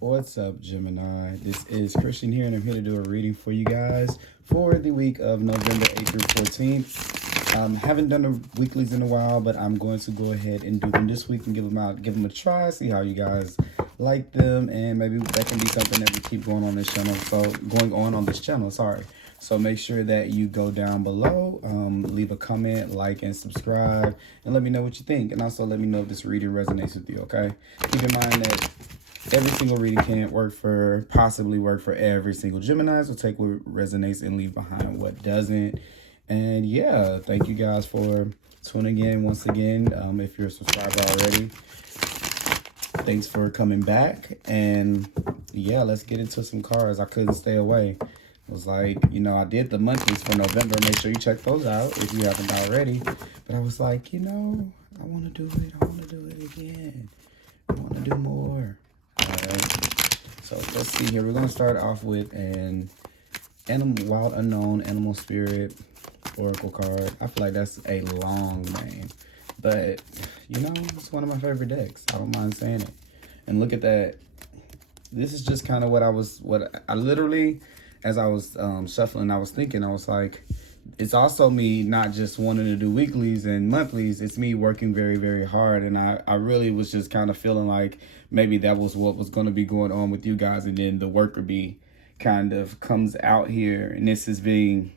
What's up, Gemini? This is Christian here, and I'm here to do a reading for you guys for the week of November 8th through 14th. Haven't done the weeklies in a while, but I'm going to go ahead and do them this week and give them a try, see how you guys like them, and maybe that can be something that we keep going on this channel. So make sure that you go down below, leave a comment, like, and subscribe, and let me know what you think. And also let me know if this reading resonates with you, okay? Keep in mind that every single reading can't possibly work for every single Gemini. So take what resonates and leave behind what doesn't. And yeah, thank you guys for tuning in once again. If you're a subscriber already, thanks for coming back. And yeah, let's get into some cards. I couldn't stay away. It was like, I did the monthlies for November. Make sure you check those out if you haven't already. But I was like, I want to do it. I want to do it again. I want to do more. Alright, so let's see here. We're going to start off with an Wild Unknown Animal Spirit Oracle card. I feel like that's a long name. But, it's one of my favorite decks. I don't mind saying it. And look at that. This is just kind of what I literally, as I was shuffling, I was thinking, I was like, it's also me not just wanting to do weeklies and monthlies. It's me working very, very hard. And I really was just kind of feeling like maybe that was what was going to be going on with you guys. And then the worker bee kind of comes out here. And this is being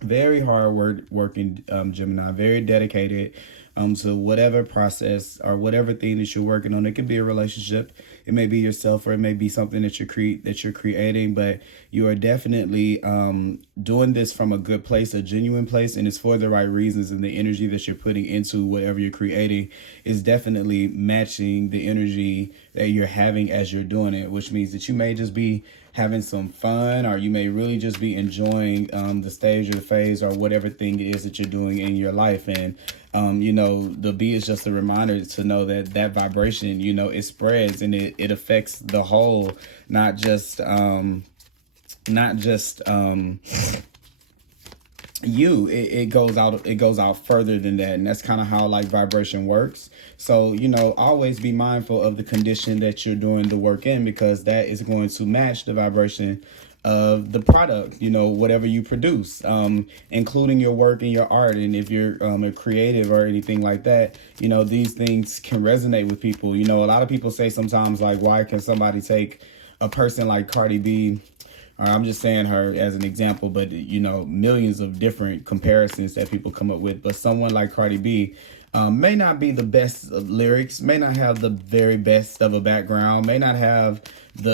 very hard working Gemini, very dedicated to whatever process or whatever thing that you're working on. It could be a relationship, it may be yourself, or it may be something that you're creating, but you are definitely doing this from a good place, a genuine place, and it's for the right reasons. And the energy that you're putting into whatever you're creating is definitely matching the energy that you're having as you're doing it, which means that you may just be having some fun, or you may really just be enjoying the stage or the phase or whatever thing it is that you're doing in your life. And the bee is just a reminder to know that vibration, it spreads and it affects the whole, not just you. It goes out further than that. And that's kind of how like vibration works. So always be mindful of the condition that you're doing the work in, because that is going to match the vibration of the product, whatever you produce, including your work and your art. And if you're a creative or anything like that, these things can resonate with people. A lot of people say sometimes, like, why can somebody take a person like Cardi B, or I'm just saying her as an example, but millions of different comparisons that people come up with. But someone like Cardi B may not be the best of lyrics, may not have the very best of a background, may not have and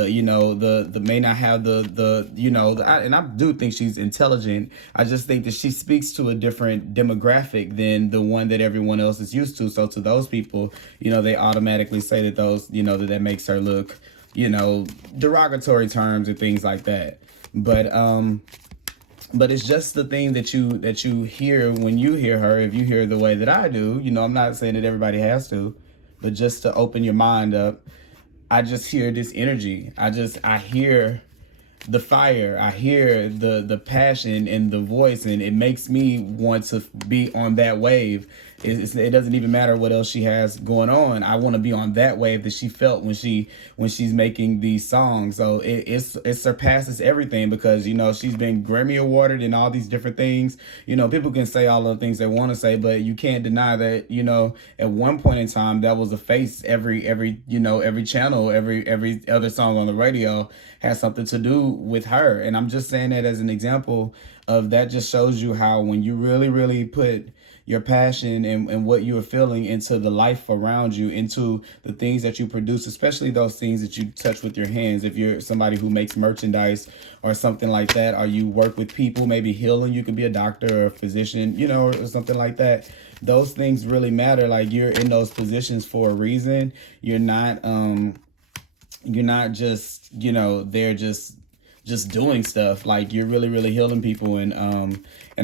I do think she's intelligent. I just think that she speaks to a different demographic than the one that everyone else is used to. So to those people, they automatically say that that makes her look, derogatory terms and things like that. But it's just the thing that you hear when you hear her. If you hear the way that I do, I'm not saying that everybody has to, but just to open your mind up, I just hear this energy. I hear the fire. I hear the passion and the voice, and it makes me want to be on that wave. It doesn't even matter what else she has going on. I want to be on that wave that she felt when she's making these songs. So it surpasses everything, because she's been Grammy awarded and all these different things. People can say all the things they want to say, but you can't deny that at one point in time that was a face. Every channel, every other song on the radio has something to do with her. And I'm just saying that as an example of that. Just shows you how when you really put your passion and what you are feeling into the life around you, into the things that you produce, especially those things that you touch with your hands. If you're somebody who makes merchandise or something like that, or you work with people, maybe healing, you could be a doctor or a physician, or something like that. Those things really matter. Like, you're in those positions for a reason. You're not just, they're just just doing stuff. Like you're really, really healing people. And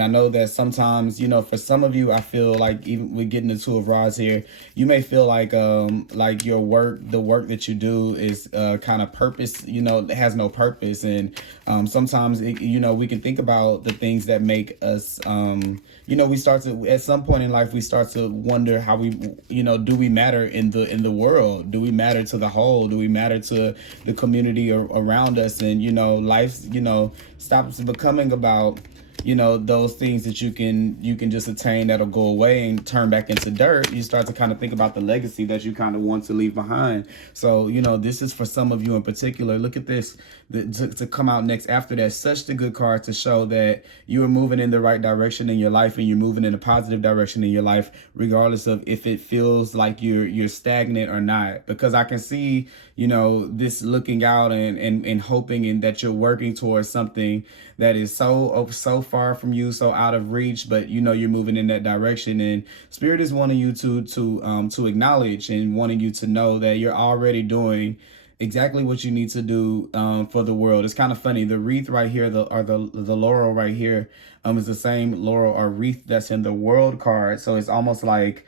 I know that sometimes, you know, for some of you, I feel like even with getting the Two of Rods here, you may feel like your work, the work that you do is kind of purpose, you know, it has no purpose. And sometimes, you know, we can think about the things that make us, you know, we start to, at some point in life, we start to wonder how we, you know, do we matter in the world? Do we matter to the whole? Do we matter to the community around us? And, you know, life, you know, stops becoming about, you know, those things that you can just attain that'll go away and turn back into dirt. You start to kind of think about the legacy that you kind of want to leave behind. So, you know, this is for some of you in particular. Look at this, to come out next after that. Such the good card to show that you are moving in the right direction in your life, and you're moving in a positive direction in your life, regardless of if it feels like you're stagnant or not. Because I can see, you know, this looking out and hoping and that you're working towards something that is so far from you, so out of reach, but you know you're moving in that direction. And Spirit is wanting you to acknowledge and wanting you to know that you're already doing exactly what you need to do for the world. It's kind of funny. The wreath right here, the laurel right here, is the same laurel or wreath that's in the World card. So it's almost like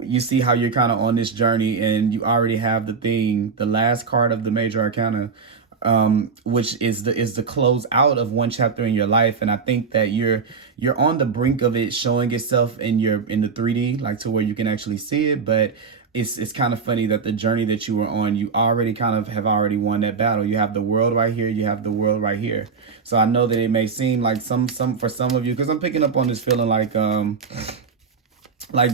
you see how you're kind of on this journey, and you already have the last card of the major arcana, which is the close out of one chapter in your life. And I think that you're on the brink of it showing itself in the 3D, like to where you can actually see it. But it's kind of funny that the journey that you were on, you already kind of have already won that battle. You have the world right here, you have the world right here. So I know that it may seem like some for some of you, because I'm picking up on this feeling like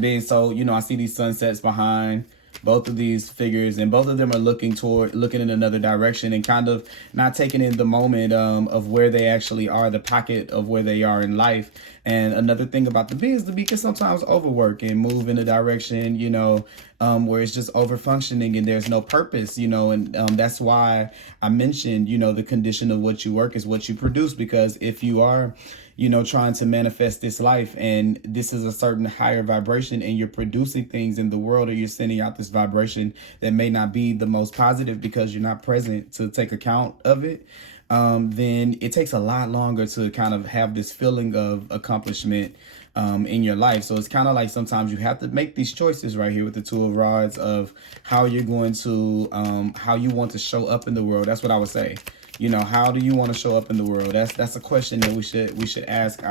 being so, you know, I see these sunsets behind both of these figures, and both of them are looking in another direction and kind of not taking in the moment of where they actually are, the pocket of where they are in life. And another thing about the bee is the bee can sometimes overwork and move in a direction, you know, where it's just over functioning and there's no purpose, you know. And that's why I mentioned, you know, the condition of what you work is what you produce. Because if you are, you know, trying to manifest this life, and this is a certain higher vibration, and you're producing things in the world, or you're sending out this vibration that may not be the most positive because you're not present to take account of it, then it takes a lot longer to kind of have this feeling of accomplishment in your life. So it's kind of like sometimes you have to make these choices right here with the Two of Rods of how you're going to, how you want to show up in the world. That's what I would say. You know, how do you want to show up in the world? That's a question that we should ask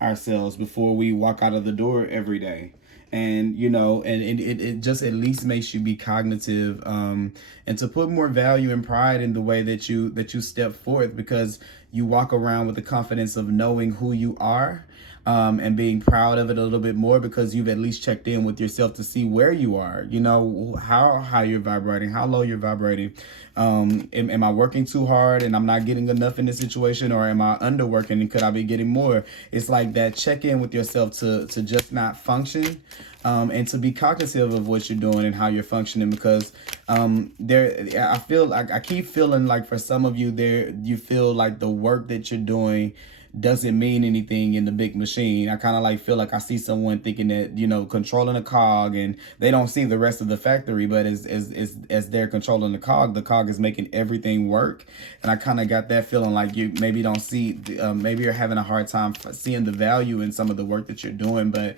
ourselves before we walk out of the door every day. And, you know, and it just at least makes you be cognitive, and to put more value and pride in the way that you step forth, because you walk around with the confidence of knowing who you are, and being proud of it a little bit more, because you've at least checked in with yourself to see where you are, you know, how high you're vibrating, how low you're vibrating. Am I working too hard and I'm not getting enough in this situation, or am I underworking and could I be getting more? It's like that check in with yourself to just not function, and to be cognitive of what you're doing and how you're functioning. Because I feel like I keep feeling like for some of you there, you feel like the work that you're doing doesn't mean anything in the big machine. I kind of like feel like I see someone thinking that, you know, controlling a cog, and they don't see the rest of the factory, but as they're controlling the cog is making everything work. And I kind of got that feeling like you maybe don't see, maybe you're having a hard time seeing the value in some of the work that you're doing. But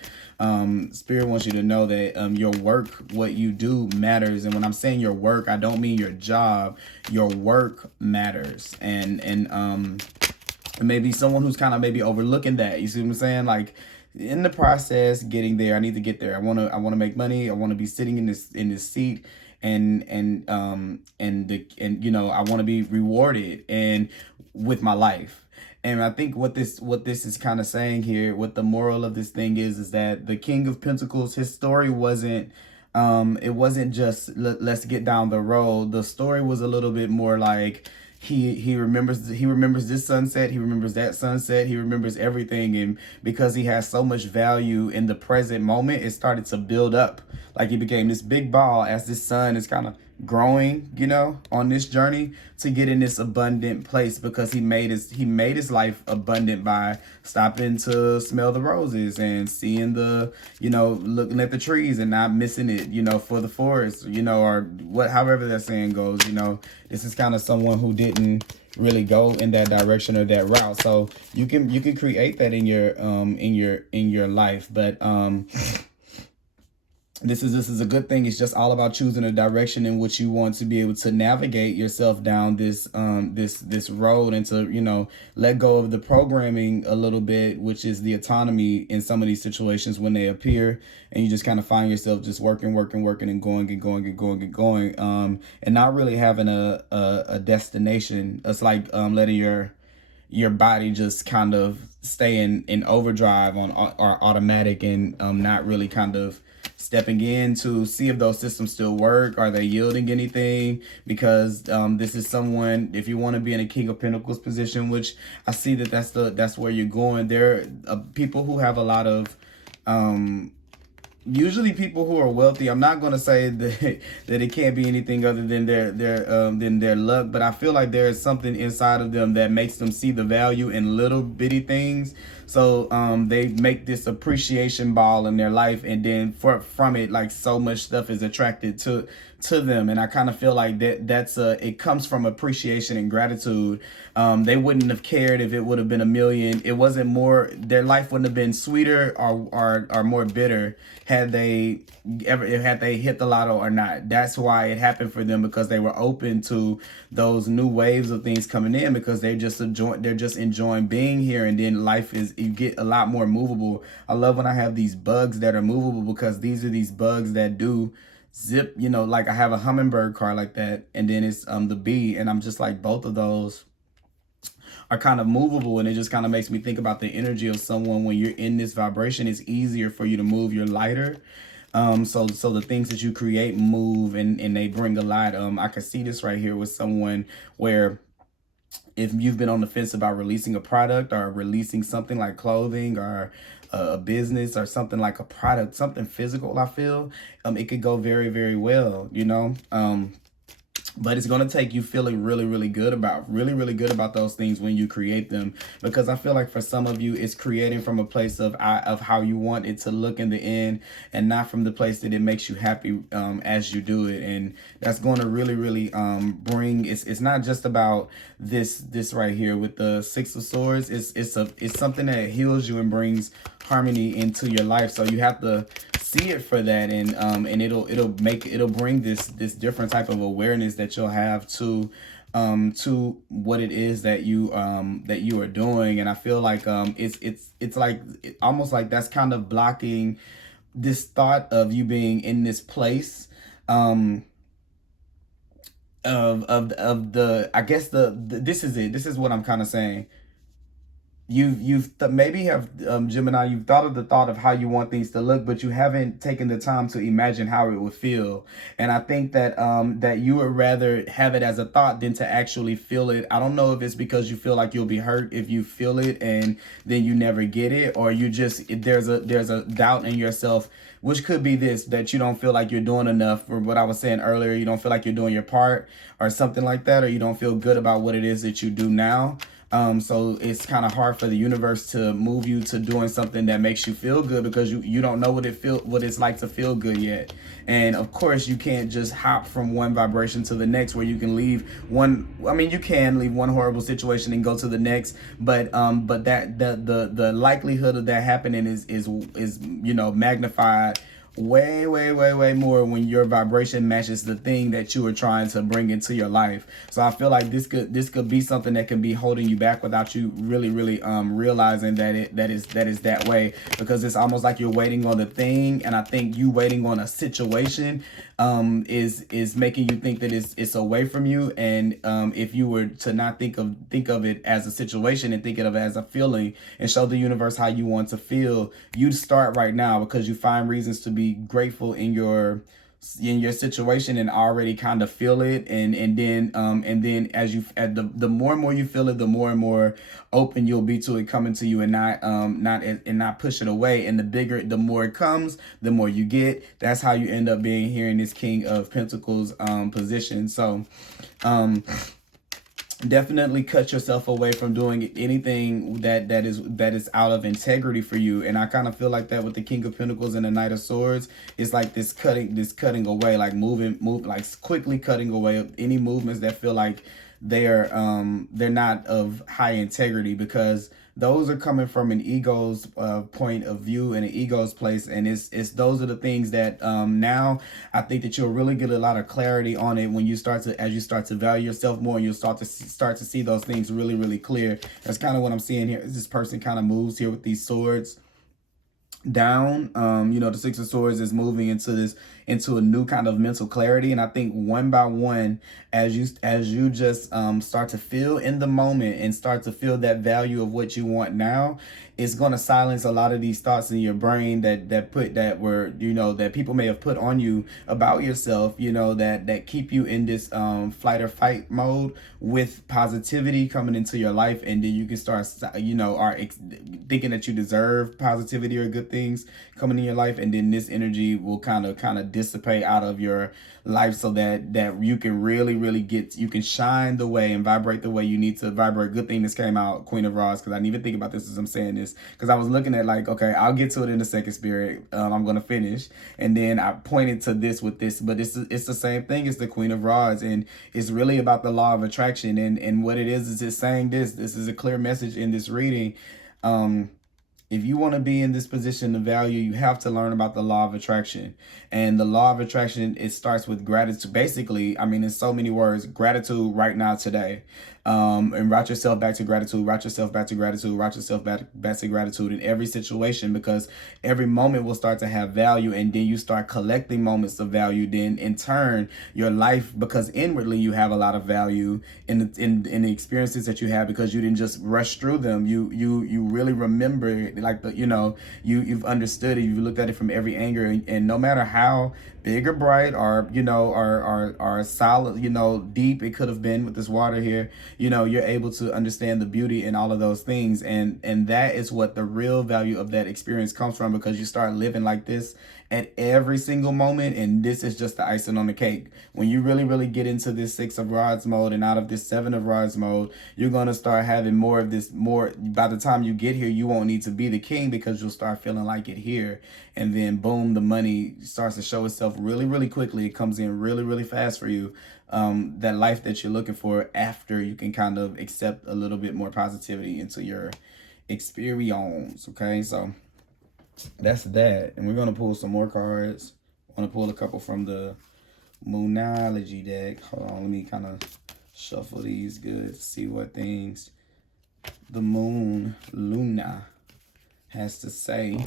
Spirit wants you to know that your work, what you do, matters. And when I'm saying your work, I don't mean your job. Your work matters. And maybe someone who's kind of maybe overlooking that, you see what I'm saying? Like, in the process, getting there, I need to get there. I want to make money. I want to be sitting in this seat, and you know, I want to be rewarded and with my life. And I think what this is kind of saying here, what the moral of this thing is that the King of Pentacles, his story wasn't, it wasn't just let's get down the road. The story was a little bit more like, he remembers this sunset, he remembers that sunset, he remembers everything. And because he has so much value in the present moment, it started to build up. Like, he became this big ball as this sun is kind of growing, you know, on this journey to get in this abundant place, because he made his life abundant by stopping to smell the roses and seeing the, you know, looking at the trees and not missing it, you know, for the forest, you know, or what, however that saying goes. You know, this is kind of someone who didn't really go in that direction or that route. So you can create that in your life. But this is a good thing. It's just all about choosing a direction in which you want to be able to navigate yourself down this this road, and to, you know, let go of the programming a little bit, which is the autonomy in some of these situations when they appear, and you just kind of find yourself just working and going, and not really having a destination. It's like letting your body just kind of stay in overdrive on or automatic, and not really kind of stepping in to see if those systems still work. Are they yielding anything? Because this is someone, if you want to be in a King of Pentacles position, which I see that that's where you're going. There are people who have a lot of usually people who are wealthy. I'm not going to say that it can't be anything other than their luck, but I feel like there is something inside of them that makes them see the value in little bitty things. So they make this appreciation ball in their life, and then from it, like, so much stuff is attracted to them. And I kind of feel like it comes from appreciation and gratitude. They wouldn't have cared if it would have been a million. It wasn't more, their life wouldn't have been sweeter or more bitter had they hit the lotto or not. That's why it happened for them, because they were open to those new waves of things coming in, because they're just enjoying being here. And then you get a lot more movable. I love when I have these bugs that are movable, because these are these bugs that do zip, you know, like I have a hummingbird card like that, and then it's the bee, and I'm just like, both of those are kind of movable. And it just kind of makes me think about the energy of someone. When you're in this vibration, it's easier for you to move. You're lighter. So the things that you create move, and they bring a lot. I can see this right here with someone where, if you've been on the fence about releasing a product or releasing something like clothing or a business or something like a product, something physical, I feel it could go very, very well, you know. But it's going to take you feeling really good about those things when you create them, because I feel like for some of you, it's creating from a place of how you want it to look in the end, and not from the place that it makes you happy as you do it. And that's going to really bring, it's not just about this right here with the Six of Swords. It's something that heals you and brings harmony into your life. So you have to see it for that, and it'll bring this different type of awareness that you'll have to what it is that you are doing. And I feel like it's like almost like that's kind of blocking this thought of you being in this place of the, I guess this is it. This is what I'm kind of saying. Maybe have Gemini, you've thought of the thought of how you want things to look, but you haven't taken the time to imagine how it would feel. And I think that that you would rather have it as a thought than to actually feel it. I don't know if it's because you feel like you'll be hurt if you feel it and then you never get it, or you just, there's a doubt in yourself, which could be this, that you don't feel like you're doing enough, or what I was saying earlier, you don't feel like you're doing your part or something like that, or you don't feel good about what it is that you do now. So it's kind of hard for the universe to move you to doing something that makes you feel good, because you don't know what it's like to feel good yet. And of course, you can't just hop from one vibration to the next, where you can leave one. I mean, you can leave one horrible situation and go to the next, but that the likelihood of that happening is you know, magnified way more when your vibration matches the thing that you were trying to bring into your life. So I feel like this could be something that can be holding you back without you really realizing that is that way, because it's almost like you're waiting on the thing. And I think you waiting on a situation is making you think that it's away from you. And if you were to not think of it as a situation and think of it as a feeling, and show the universe how you want to feel, you'd start right now, because you find reasons to be grateful in your in your situation and already kind of feel it, and then as you the more and more you feel it, the more and more open you'll be to it coming to you, and not push it away. And the more it comes, the more you get. That's how you end up being here in this King of Pentacles position. So definitely cut yourself away from doing anything that is out of integrity for you. And I kind of feel like that with the King of Pentacles and the Knight of Swords. It's like this cutting away, like like quickly cutting away any movements that feel like they're not of high integrity, because those are coming from an ego's point of view and an ego's place. And it's those are the things that now I think that you'll really get a lot of clarity on it when you start to value yourself more, and you'll start to see those things really, really clear. That's kind of what I'm seeing here. This person kind of moves here with these swords down. You know, the Six of Swords is moving into a new kind of mental clarity. And I think one by one, as you just start to feel in the moment and start to feel that value of what you want now, it's going to silence a lot of these thoughts in your brain that were, you know, that people may have put on you about yourself, you know, that keep you in this flight or fight mode, with positivity coming into your life. And then you can start, you know, thinking that you deserve positivity or good things coming in your life. And then this energy will kind of dissipate out of your life, so that you can really you can shine the way and vibrate the way you need to vibrate. Good thing this came out, Queen of Rods, because I didn't even think about this as I'm saying this, because I was looking at like, okay, I'll get to it in a second, Spirit. I'm gonna finish, and then I pointed to this with this, but it's the same thing. It's the Queen of Rods, and it's really about the law of attraction. And what it is it's saying this is a clear message in this reading. If you want to be in this position of value, you have to learn about the law of attraction. And the law of attraction, it starts with gratitude. Basically, I mean, in so many words, gratitude right now, today. And route yourself back to gratitude, route yourself back to gratitude, route yourself back to gratitude in every situation, because every moment will start to have value, and then you start collecting moments of value. Then in turn, your life, because inwardly you have a lot of value in the experiences that you have, because you didn't just rush through them. You really remember, like, the, you know, you've understood it, you've looked at it from every angle, and no matter how big or bright, or, you know, or solid, you know, deep it could have been with this water here, you know, you're able to understand the beauty in all of those things. And that is what the real value of that experience comes from, because you start living like this at every single moment. And this is just the icing on the cake. When you really get into this Six of Rods mode and out of this Seven of Rods mode, you're going to start having more of this. By the time you get here, you won't need to be the king, because you'll start feeling like it here. And then boom, the money starts to show itself really quickly. It comes in really fast for you. That life that you're looking for, after you can kind of accept a little bit more positivity into your experience. Okay, so that's that. And we're going to pull some more cards. I want to pull a couple from the Moonology deck. Hold on, let me kind of shuffle these good to see what things the Luna has to say.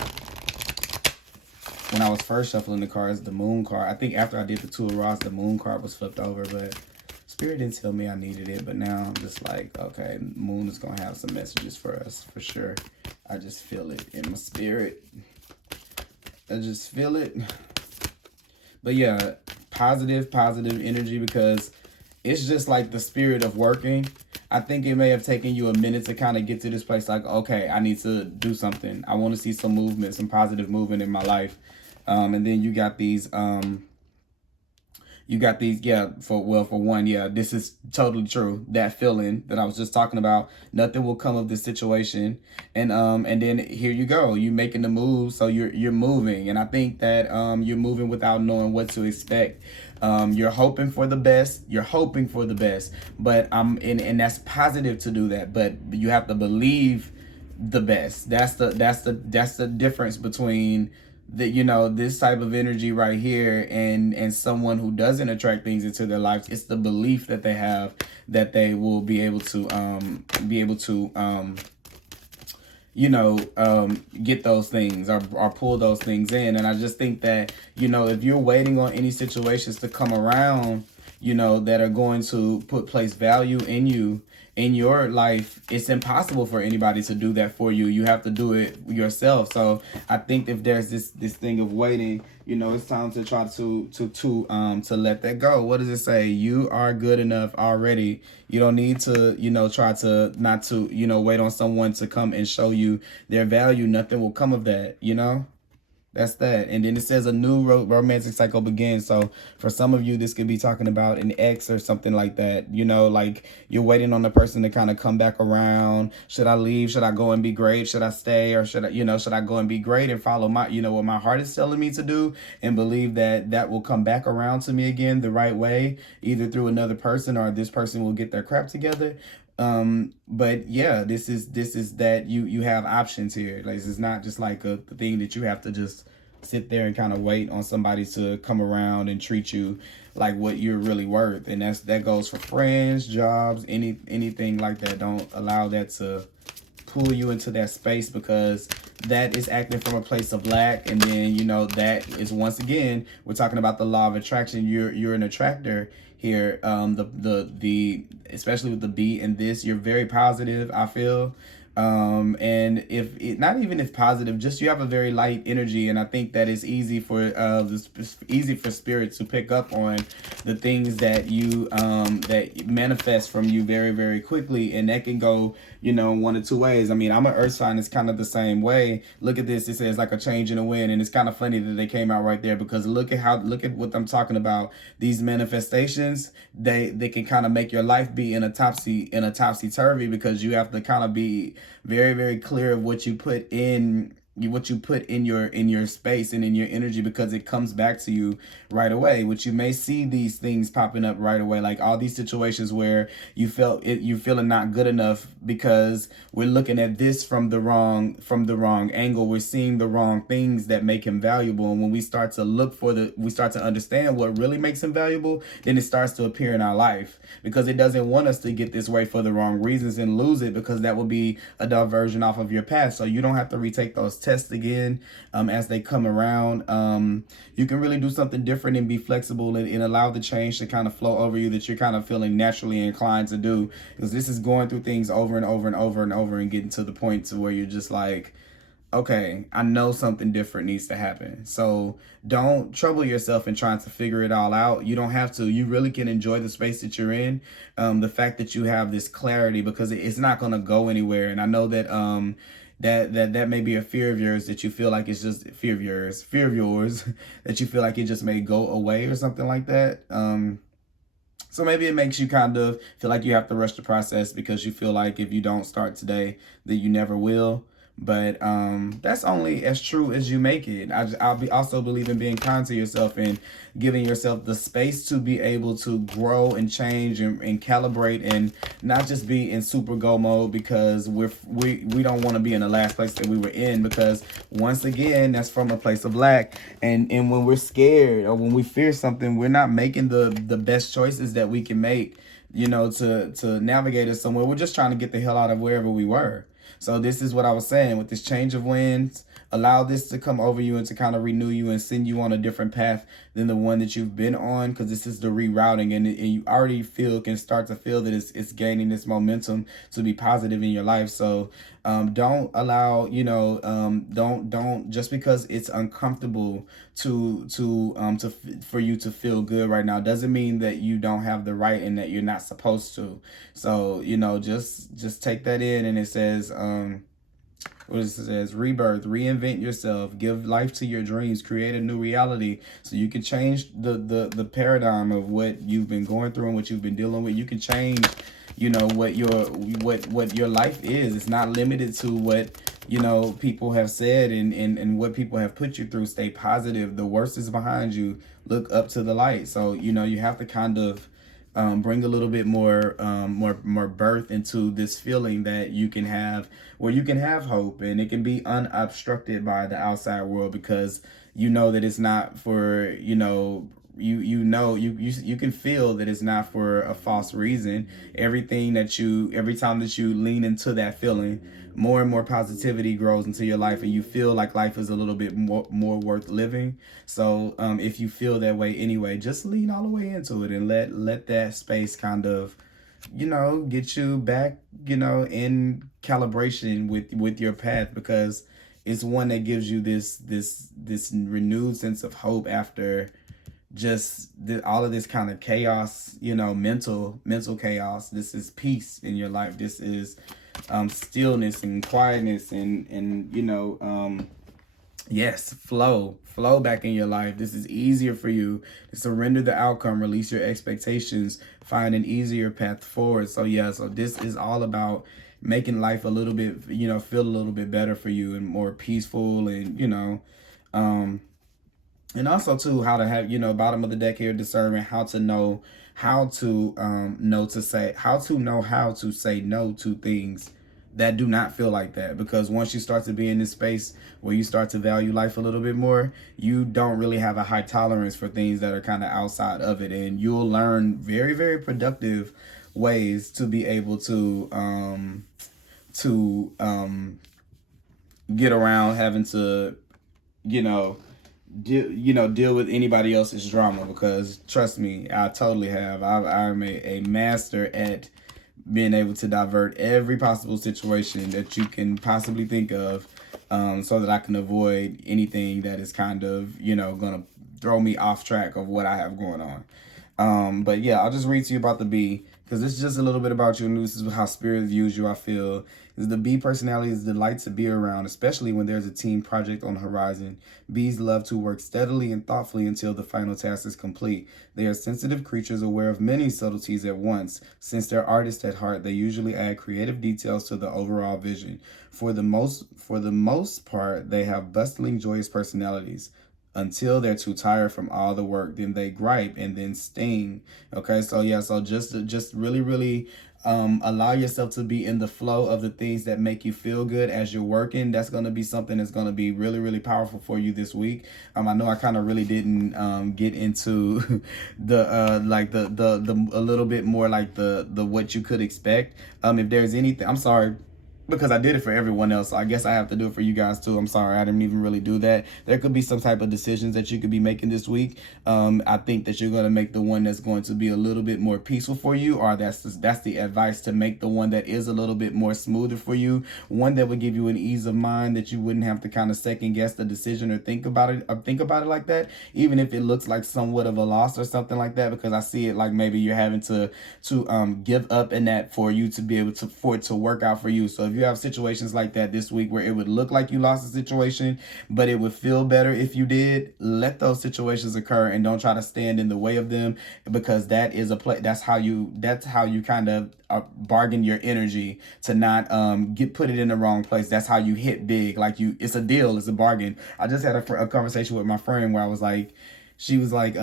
When I was first shuffling the cards, the Moon card, I think after I did the Two of Rods, the Moon card was flipped over, but Spirit didn't tell me I needed it. But now I'm just like, okay, Moon is going to have some messages for us, for sure. I just feel it in my spirit. I just feel it. But yeah, positive energy, because it's just like the spirit of working. I think it may have taken you a minute to kind of get to this place, like, okay, I need to do something. I want to see some movement, some positive movement in my life. And then you got these, yeah, for one, yeah, this is totally true. That feeling that I was just talking about, nothing will come of this situation. And then here you go, you making the move. So you're moving. And I think that, you're moving without knowing what to expect. You're hoping for the best, but, and that's positive to do that, but you have to believe the best. That's the difference between you know, this type of energy right here and someone who doesn't attract things into their lives. It's the belief that they have that they will be able to you know, get those things or pull those things in. And I just think that, you know, if you're waiting on any situations to come around, you know, that are going to place value in you, in your life. It's impossible for anybody to do that for you. You have to do it yourself. So I think if there's this thing of waiting, you know, it's time to try to let that go. What does it say? You are good enough already. You don't need to, you know, try to not to, you know, wait on someone to come and show you their value. Nothing will come of that, you know? That's that. And then it says a new romantic cycle begins. So for some of you, this could be talking about an ex or something like that. You know, like you're waiting on the person to kind of come back around. Should I leave? Should I go and be great? Should I stay? Or should I, you know, should I go and be great and follow my, you know, what my heart is telling me to do, and believe that that will come back around to me again the right way, either through another person or this person will get their crap together. But yeah, this is that you have options here. Like, this is not just like a thing that you have to just sit there and kind of wait on somebody to come around and treat you like what you're really worth. And that goes for friends, jobs, anything like that. Don't allow that to pull you into that space, because that is acting from a place of lack. And then, you know, that is, once again, we're talking about the law of attraction. You're an attractor here. The especially with the B in this, you're very positive, I feel. And if it, not even if positive, just you have a very light energy, and I think that it's easy for easy for spirit to pick up on the things that you that manifest from you very, very quickly. And that can go, you know, one of two ways. I mean, I'm an earth sign, it's kind of the same way. Look at this, it says like a change in the wind, and it's kind of funny that they came out right there, because look at what I'm talking about. These manifestations, they can kind of make your life be in a topsy-turvy, because you have to kind of be very, very clear of what you put in your space and in your energy, because it comes back to you right away. Which you may see these things popping up right away, like all these situations where you're feeling not good enough because we're looking at this from the wrong angle. We're seeing the wrong things that make him valuable. And when we start to understand what really makes him valuable, then it starts to appear in our life, because it doesn't want us to get this way for the wrong reasons and lose it, because that will be a diversion off of your path. So you don't have to retake those tests again as they come around. You can really do something different and be flexible, and allow the change to kind of flow over you that you're kind of feeling naturally inclined to do, because this is going through things over and over and over and over and getting to the point to where you're just like, okay, I know something different needs to happen. So don't trouble yourself in trying to figure it all out. You don't have to. You really can enjoy the space that you're in. The fact that you have this clarity, because it's not going to go anywhere. And I know that that may be a fear of yours, that you feel like it's just fear of yours that you feel like it just may go away or something like that. So maybe it makes you kind of feel like you have to rush the process, because you feel like if you don't start today, that you never will. But that's only as true as you make it. I'll also believe in being kind to yourself and giving yourself the space to be able to grow and change and calibrate, and not just be in super go mode, because we don't want to be in the last place that we were in, because once again, that's from a place of lack. And when we're scared or when we fear something, we're not making the best choices that we can make, you know, to navigate us somewhere. We're just trying to get the hell out of wherever we were. So this is what I was saying with this change of winds. Allow this to come over you and to kind of renew you and send you on a different path than the one that you've been on, because this is the rerouting, and you already can start to feel that it's gaining this momentum to be positive in your life. So don't allow, you know, don't just because it's uncomfortable for you to feel good right now, doesn't mean that you don't have the right and that you're not supposed to. So, you know, just take that in. And it says, what it says, rebirth, reinvent yourself, give life to your dreams, create a new reality. So you can change the paradigm of what you've been going through and what you've been dealing with. You can change, you know, what your life is. It's not limited to what, you know, people have said and what people have put you through. Stay positive. The worst is behind you. Look up to the light. So, you know, you have to kind of bring a little bit more birth into this feeling that you can have, where you can have hope, and it can be unobstructed by the outside world, because you know that it's not for, you know, you can feel that it's not for a false reason. Every time that you lean into that feeling, more and more positivity grows into your life, and you feel like life is a little bit more worth living. So if you feel that way anyway, just lean all the way into it and let that space kind of, get you back, in calibration with your path, because it's one that gives you this renewed sense of hope after just all of this kind of chaos, mental chaos. This is peace in your life. This is stillness and quietness and yes, flow back in your life. This is easier for you to surrender the outcome, release your expectations, find an easier path forward. So this is all about making life a little bit, feel a little bit better for you and more peaceful, and also too, how to have, bottom of the deck here, discernment, how to know how to say no to things that do not feel like that. Because once you start to be in this space where you start to value life a little bit more, you don't really have a high tolerance for things that are kind of outside of it, and you'll learn very, very productive ways to be able to get around having to deal with anybody else's drama. Because trust me, I totally have. I'm a master at being able to divert every possible situation that you can possibly think of, so that I can avoid anything that is kind of, gonna throw me off track of what I have going on. But yeah, I'll just read to you about the bee, because this is just a little bit about you, and this is how spirit views you. I feel is the bee personality is the delight to be around, especially when there's a team project on the horizon. Bees love to work steadily and thoughtfully until the final task is complete. They are sensitive creatures aware of many subtleties at once. Since they're artists at heart, they usually add creative details to the overall vision. For the most part, they have bustling, joyous personalities until they're too tired from all the work. Then they gripe and then sting. Okay, so just really allow yourself to be in the flow of the things that make you feel good as you're working. That's going to be something that's going to be really, really powerful for you this week. I know I kind of really didn't get into the a little bit more like the what you could expect. If there's anything, I'm sorry, because I did it for everyone else. So I guess I have to do it for you guys too. I'm sorry, I didn't even really do that. There could be some type of decisions that you could be making this week. I think that you're going to make the one that's going to be a little bit more peaceful for you, or that's the advice, to make the one that is a little bit more smoother for you, one that would give you an ease of mind, that you wouldn't have to kind of second guess the decision or think about it like that, even if it looks like somewhat of a loss or something like that, because I see it like maybe you're having to give up in that for you to be able to, for it to work out for you. So if you have situations like that this week where it would look like you lost a situation, but it would feel better if you did, let those situations occur and don't try to stand in the way of them, because that is that's how you kind of bargain your energy to not put it in the wrong place. That's how you hit big. Like it's a deal, it's a bargain. I just had a conversation with my friend where she was like,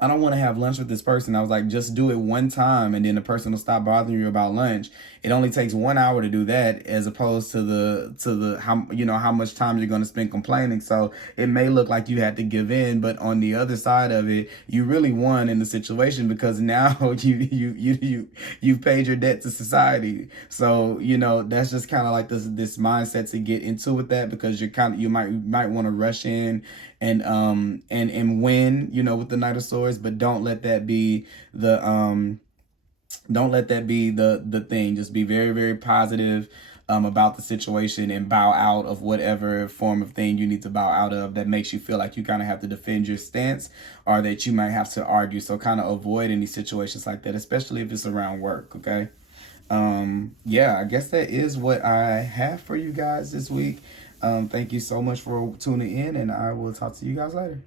I don't want to have lunch with this person. I was like, just do it one time and then the person will stop bothering you about lunch. It only takes 1 hour to do that, as opposed to the how much time you're going to spend complaining. So it may look like you had to give in, but on the other side of it, you really won in the situation, because now you've paid your debt to society. So that's just kind of like this mindset to get into with that, because you might want to rush in and win, with the Knight of Swords, but don't let that be the thing. Just be very, very positive about the situation, and bow out of whatever form of thing you need to bow out of that makes you feel like you kind of have to defend your stance, or that you might have to argue. So kind of avoid any situations like that, especially if it's around work. Okay. I guess that is what I have for you guys this week. Thank you so much for tuning in, and I will talk to you guys later.